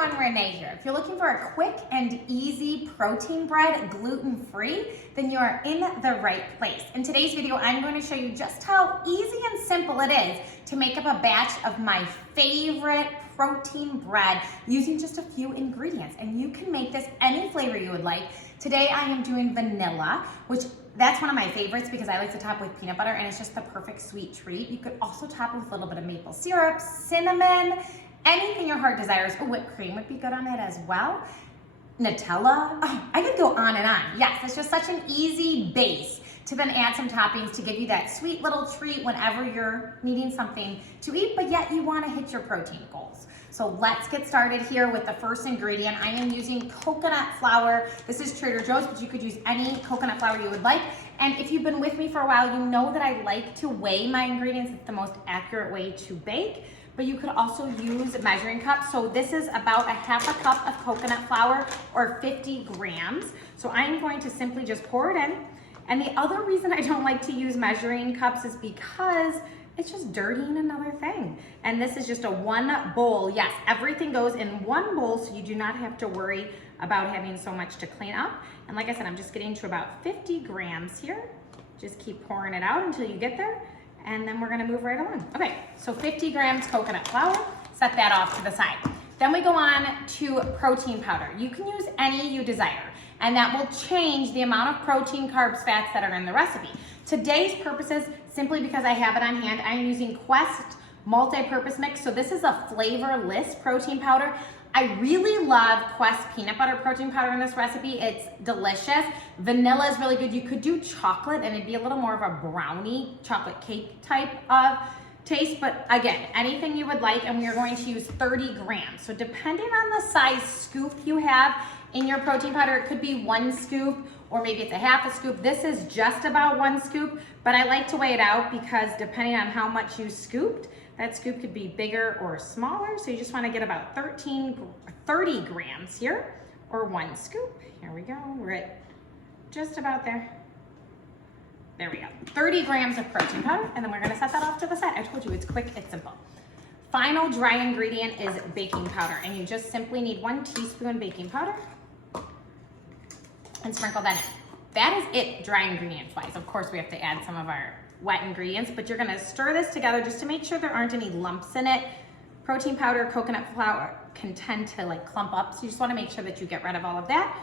everyone, Renee here. If you're looking for a quick and easy protein bread, gluten-free, then you are in the right place. In today's video, I'm going to show you just how easy and simple it is to make up a batch of my favorite protein bread using just a few ingredients. And you can make this any flavor you would like. Today I am doing vanilla, which that's one of my favorites because I like to top with peanut butter and it's just the perfect sweet treat. You could also top it with a little bit of maple syrup, cinnamon, anything your heart desires. Oh, whipped cream would be good on it as well. Nutella. Oh, I could go on and on. Yes, it's just such an easy base to then add some toppings to give you that sweet little treat whenever you're needing something to eat, but yet you want to hit your protein goals. So let's get started here with the first ingredient. I am using coconut flour. This is Trader Joe's, but you could use any coconut flour you would like. And if you've been with me for a while, you know that I like to weigh my ingredients. It's the most accurate way to bake. But you could also use measuring cups. So this is about a half a cup of coconut flour or 50 grams. So I'm going to simply just pour it in. And the other reason I don't like to use measuring cups is because it's just dirtying another thing. And this is just a one bowl. Yes, everything goes in one bowl, so you do not have to worry about having so much to clean up. And like I said, I'm just getting to about 50 grams here. Just keep pouring it out until you get there. And then we're gonna move right along. Okay, so 50 grams coconut flour, set that off to the side. Then we go on to protein powder. You can use any you desire, and that will change the amount of protein, carbs, fats that are in the recipe. Today's purposes, simply because I have it on hand, I'm using Quest multi-purpose mix. So this is a flavorless protein powder. I really love Quest peanut butter protein powder in this recipe. It's delicious. Vanilla is really good. You could do chocolate and it'd be a little more of a brownie, chocolate cake type of taste. But again, anything you would like, and we are going to use 30 grams. So depending on the size scoop you have in your protein powder, it could be 1 scoop or maybe it's a half a scoop. This is just about 1 scoop, but I like to weigh it out because depending on how much you scooped, that scoop could be bigger or smaller. So you just want to get about 30 grams here, or 1 scoop. Here we go, we're at just about there. There we go, 30 grams of protein powder, and then we're gonna set that off to the side. I told you, it's quick, it's simple. Final dry ingredient is baking powder, and you just simply need 1 teaspoon baking powder and sprinkle that in. That is it dry ingredients wise. Of course, we have to add some of our wet ingredients, but you're gonna stir this together just to make sure there aren't any lumps in it. Protein powder, coconut flour can tend to like clump up, so you just wanna make sure that you get rid of all of that.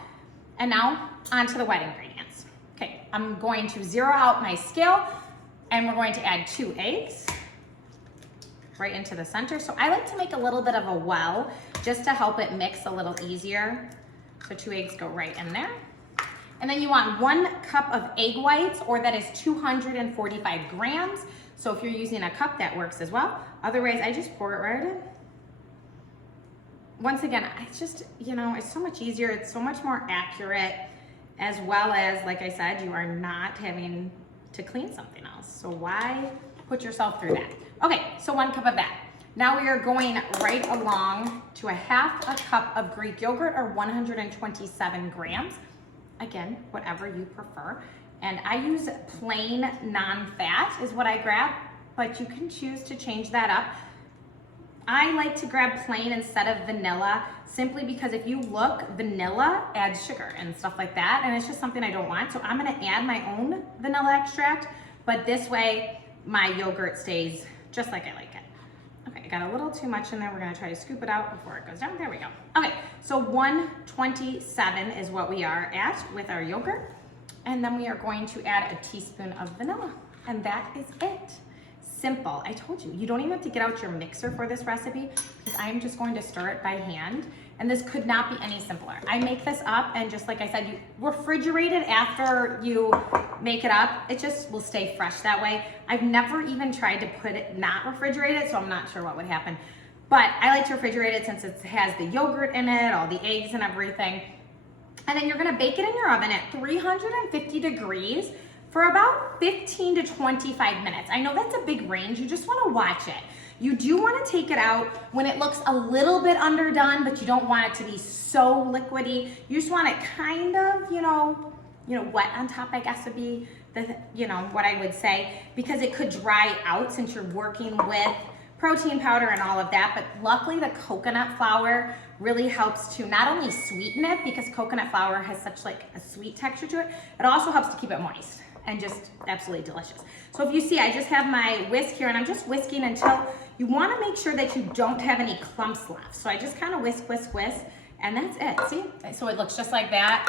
And now, onto the wet ingredients. Okay, I'm going to zero out my scale, and we're going to add 2 eggs right into the center. So I like to make a little bit of a well, just to help it mix a little easier. So 2 eggs go right in there. And then you want 1 cup of egg whites, or that is 245 grams. So if you're using a cup, that works as well. Otherwise, I just pour it right in. Once again, it's just, you know, it's so much easier. It's so much more accurate, as well as, like I said, you are not having to clean something else. So why put yourself through that? Okay, so 1 cup of that. Now we are going right along to a half a cup of Greek yogurt, or 127 grams. Again, whatever you prefer. And I use plain non-fat is what I grab, but you can choose to change that up. I like to grab plain instead of vanilla, simply because if you look, vanilla adds sugar and stuff like that, and it's just something I don't want. So I'm gonna add my own vanilla extract, but this way my yogurt stays just like I like it. Okay, I got a little too much in there. We're gonna try to scoop it out before it goes down. There we go. Okay, so 127 is what we are at with our yogurt. And then we are going to add a teaspoon of vanilla. And that is it. Simple. I told you, you don't even have to get out your mixer for this recipe, because I'm just going to stir it by hand. And this could not be any simpler. I make this up, and just like I said, you refrigerate it after you make it up. It just will stay fresh that way. I've never even tried to put it not refrigerated, so I'm not sure what would happen. But I like to refrigerate it since it has the yogurt in it, all the eggs and everything. And then you're gonna bake it in your oven at 350 degrees for about 15 to 25 minutes. I know that's a big range, you just wanna watch it. You do wanna take it out when it looks a little bit underdone, but you don't want it to be so liquidy. You just want it kind of, you know, wet on top, I guess would be the, what I would say, because it could dry out since you're working with protein powder and all of that, but luckily the coconut flour really helps to not only sweeten it, because coconut flour has such like a sweet texture to it, it also helps to keep it moist and just absolutely delicious. So if you see, I just have my whisk here and I'm just whisking until you want to make sure that you don't have any clumps left. So I just kind of whisk, whisk, whisk, and that's it. See? So it looks just like that.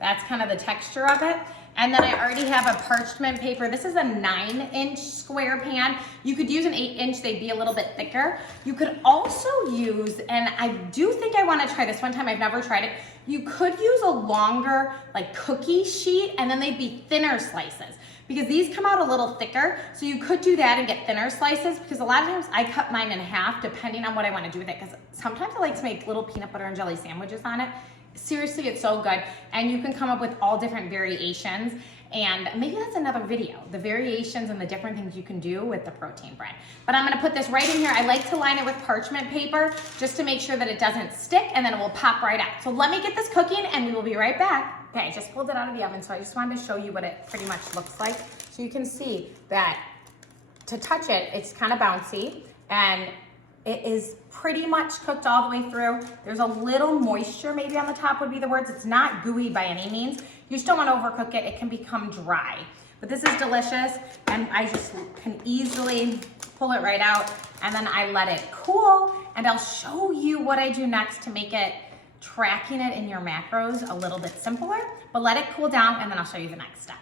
That's kind of the texture of it. And then I already have a parchment paper. This is a 9-inch square pan. You could use an 8-inch, they'd be a little bit thicker. You could also use, and I do think I wanna try this one time, I've never tried it. You could use a longer like cookie sheet and then they'd be thinner slices, because these come out a little thicker. So you could do that and get thinner slices, because a lot of times I cut mine in half depending on what I wanna do with it, because sometimes I like to make little peanut butter and jelly sandwiches on it. Seriously, it's so good. And you can come up with all different variations. And maybe that's another video, the variations and the different things you can do with the protein bread. But I'm gonna put this right in here. I like to line it with parchment paper just to make sure that it doesn't stick, and then it will pop right out. So let me get this cooking and we will be right back. Okay, I just pulled it out of the oven, so I just wanted to show you what it pretty much looks like. So you can see that to touch it, it's kind of bouncy, and it is pretty much cooked all the way through. There's a little moisture maybe on the top would be the words. It's not gooey by any means. You just don't want to overcook it. It can become dry. But this is delicious, and I just can easily pull it right out, and then I let it cool, and I'll show you what I do next to make it tracking it in your macros a little bit simpler. But let it cool down, and then I'll show you the next step.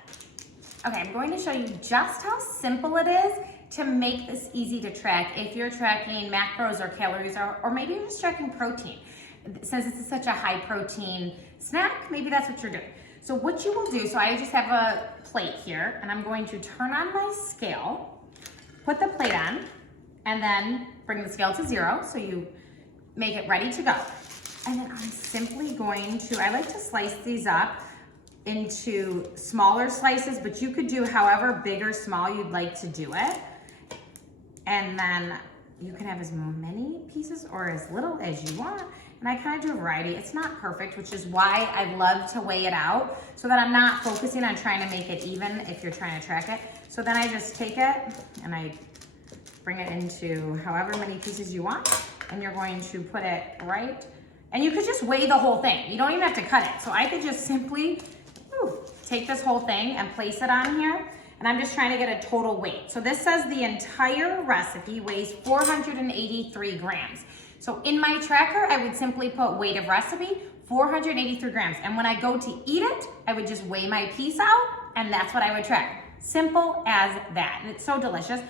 Okay, I'm going to show you just how simple it is to make this easy to track if you're tracking macros or calories, or maybe you're just tracking protein. Since this is such a high protein snack, maybe that's what you're doing. So what you will do, so I just have a plate here, and I'm going to turn on my scale, put the plate on, and then bring the scale to 0, so you make it ready to go. And then I'm simply going to, I like to slice these up into smaller slices, but you could do however big or small you'd like to do it. And then you can have as many pieces or as little as you want. And I kind of do a variety. It's not perfect, which is why I love to weigh it out, so that I'm not focusing on trying to make it even if you're trying to track it. So then I just take it and I bring it into however many pieces you want, and you're going to put it right. And you could just weigh the whole thing. You don't even have to cut it. So I could just simply take this whole thing and place it on here. And I'm just trying to get a total weight. So this says the entire recipe weighs 483 grams. So in my tracker, I would simply put weight of recipe, 483 grams. And when I go to eat it, I would just weigh my piece out, and that's what I would track. Simple as that. And it's so delicious.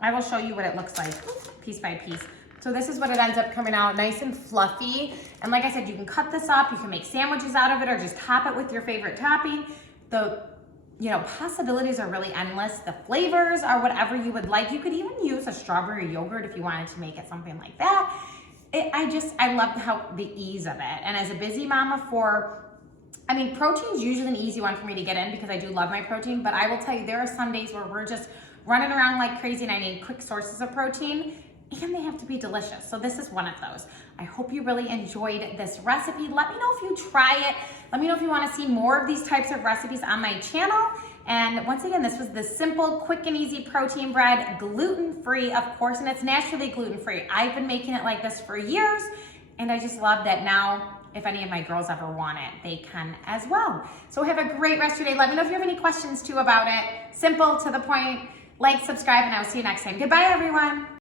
I will show you what it looks like piece by piece. So this is what it ends up coming out, nice and fluffy. And like I said, you can cut this up, you can make sandwiches out of it, or just top it with your favorite topping. The possibilities are really endless. The flavors are whatever you would like. You could even use a strawberry yogurt if you wanted to make it something like that. I love the ease of it. And as a busy mama protein's usually an easy one for me to get in because I do love my protein, but I will tell you, there are some days where we're just running around like crazy and I need quick sources of protein, and they have to be delicious. So this is one of those. I hope you really enjoyed this recipe. Let me know if you try it. Let me know if you want to see more of these types of recipes on my channel. And once again, this was the simple, quick and easy protein bread, gluten-free, of course, and it's naturally gluten-free. I've been making it like this for years, and I just love that now, if any of my girls ever want it, they can as well. So have a great rest of your day. Let me know if you have any questions too about it. Simple, to the point. Like, subscribe, and I will see you next time. Goodbye, everyone.